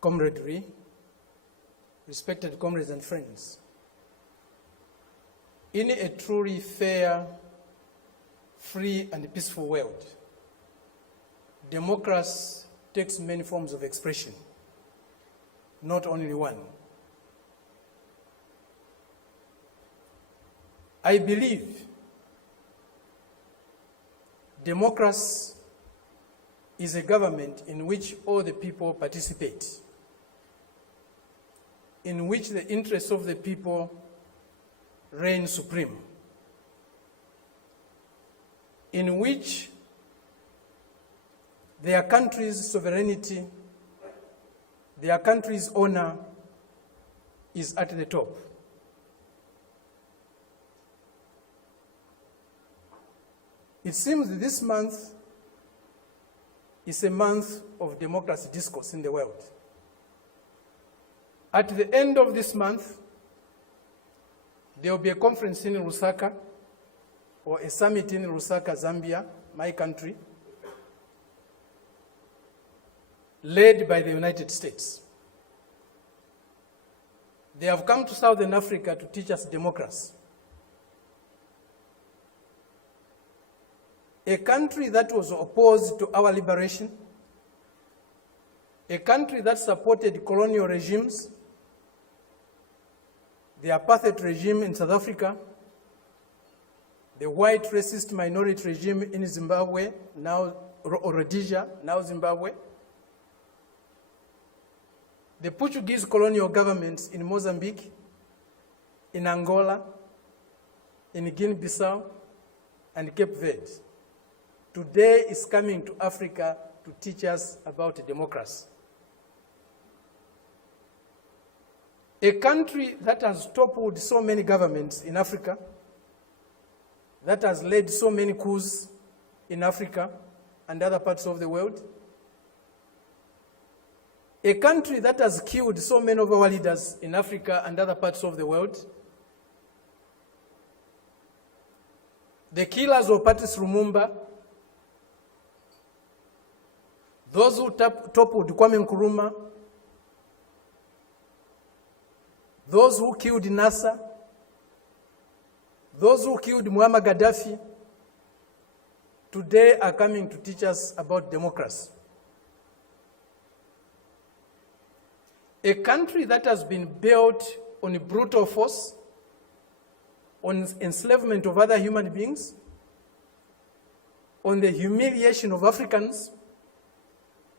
camaraderie, respected comrades and friends. In a truly fair, free and peaceful world, democracy takes many forms of expression, not only one. I believe democracy is a government in which all the people participate, in which the interests of the people reign supreme, in which their country's sovereignty, their country's honor is at the top. It seems that this month is a month of democracy discourse in the world. At the end of this month, there will be a conference in Lusaka, or a summit in Lusaka, Zambia, my country, led by the United States. They have come to Southern Africa to teach us democracy. A country that was opposed to our liberation, a country that supported colonial regimes, the apartheid regime in South Africa, the white racist minority regime in Zimbabwe, now Rhodesia, now Zimbabwe, the Portuguese colonial governments in Mozambique, in Angola, in Guinea-Bissau, and Cape Verde. Today is coming to Africa to teach us about democracy. A country that has toppled so many governments in Africa, that has led so many coups in Africa and other parts of the world, a country that has killed so many of our leaders in Africa and other parts of the world, the killers of Patrice Lumumba, those who toppled Kwame Nkrumah, those who killed Nasser, those who killed Muammar Gaddafi, today are coming to teach us about democracy. A country that has been built on brutal force, on enslavement of other human beings, on the humiliation of Africans,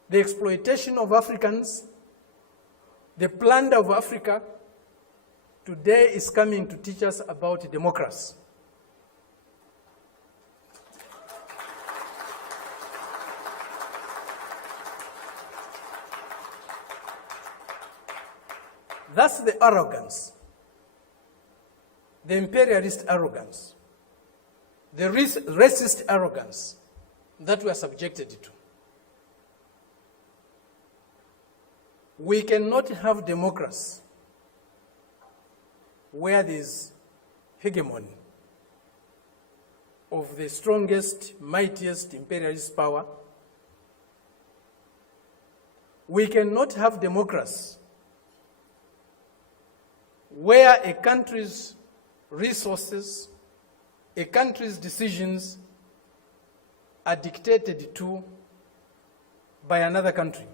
the exploitation of Africans, the plunder of Africa, today is coming to teach us about democracy. That's the arrogance, the imperialist arrogance, the racist arrogance that we are subjected to. We cannot have democracy where there is hegemony of the strongest, mightiest imperialist power. We cannot have democracy where a country's resources, a country's decisions are dictated to by another country.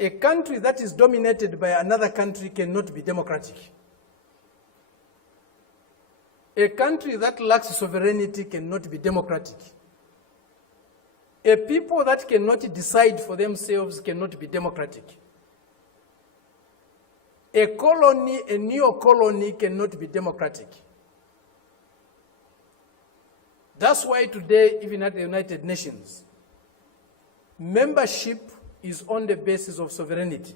A country that is dominated by another country cannot be democratic. A country that lacks sovereignty cannot be democratic. A people that cannot decide for themselves cannot be democratic. A colony, a neo-colony cannot be democratic. That's why today, even at the United Nations, membership is on the basis of sovereignty.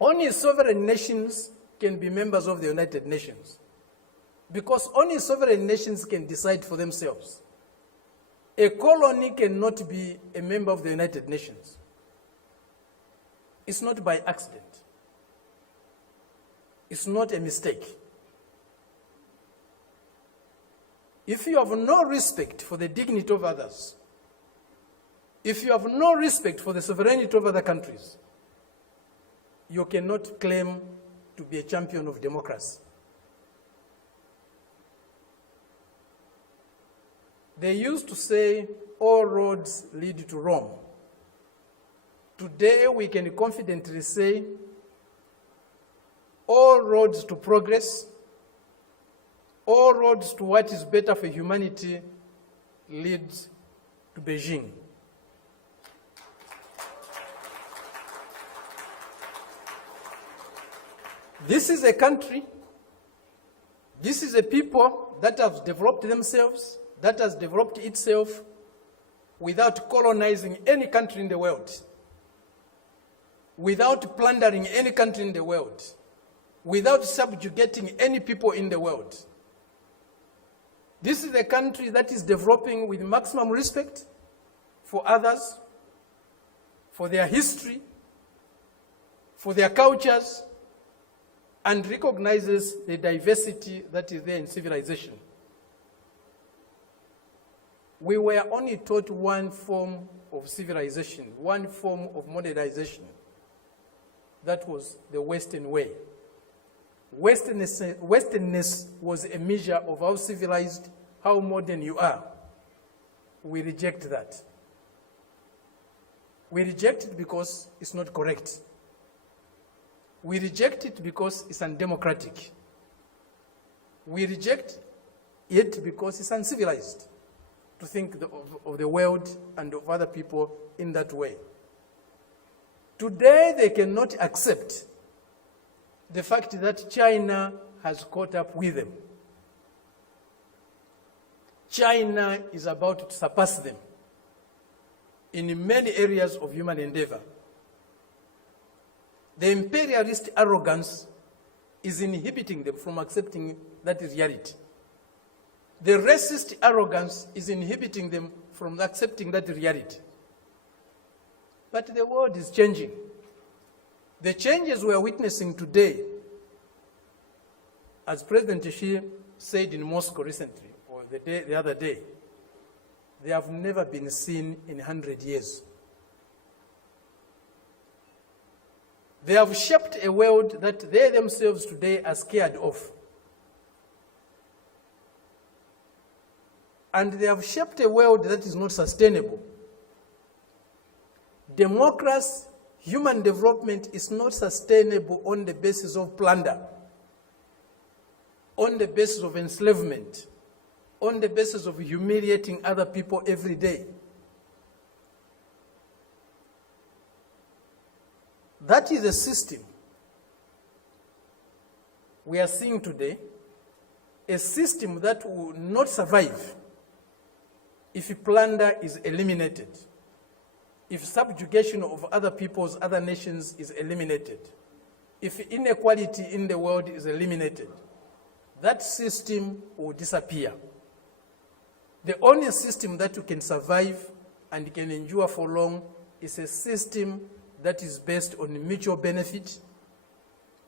Only sovereign nations can be members of the United Nations, because only sovereign nations can decide for themselves. A colony cannot be a member of the United Nations. It's not by accident. It's not a mistake. If you have no respect for the dignity of others, If you have no respect for the sovereignty of other countries, you cannot claim to be a champion of democracy. They used to say, all roads lead to Rome. Today, we can confidently say, all roads to progress, all roads to what is better for humanity lead to Beijing. This is a country, this is a people that have developed themselves, that has developed itself without colonizing any country in the world, without plundering any country in the world, without subjugating any people in the world. This is a country that is developing with maximum respect for others, for their history, for their cultures, and recognizes the diversity that is there in civilization. We were only taught one form of civilization, one form of modernization. That was the Western way. Westernness was a measure of how civilized, how modern you are. We reject that. We reject it because it's not correct. We reject it because it's undemocratic. We reject it because it's uncivilized to think of the world and of other people in that way. Today, they cannot accept the fact that China has caught up with them. China is about to surpass them in many areas of human endeavor. The imperialist arrogance is inhibiting them from accepting that reality. The racist arrogance is inhibiting them from accepting that reality. But the world is changing. The changes we are witnessing today, as President Xi said in Moscow recently, or the other day, they have never been seen in 100 years. They have shaped a world that they themselves today are scared of. And they have shaped a world that is not sustainable. Democracy, human development is not sustainable on the basis of plunder, on the basis of enslavement, on the basis of humiliating other people every day. That is a system we are seeing today, a system that will not survive if plunder is eliminated, if subjugation of other peoples, other nations is eliminated, if inequality in the world is eliminated. That system will disappear. The only system that can survive and can endure for long is a system that is based on mutual benefit,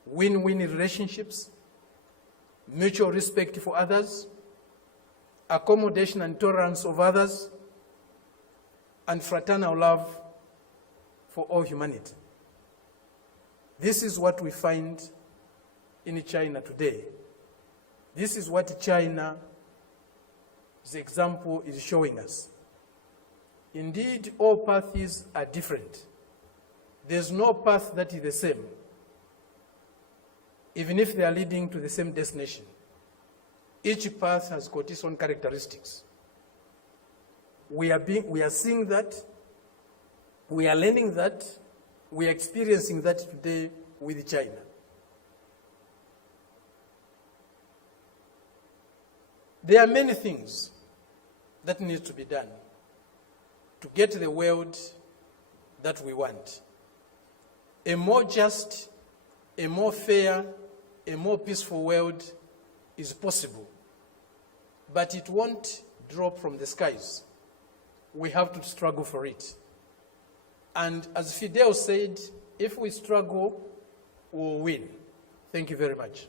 win-win relationships, mutual respect for others, accommodation and tolerance of others, and fraternal love for all humanity. This is what we find in China today. This is what China's example is showing us. Indeed, all paths are different. There's no path that is the same, even if they are leading to the same destination. Each path has got its own characteristics. We are seeing that, we are learning that, we are experiencing that today with China. There are many things that need to be done to get the world that we want. A more just, a more fair, a more peaceful world is possible. But it won't drop from the skies. We have to struggle for it. And as Fidel said, if we struggle, we'll win. Thank you very much.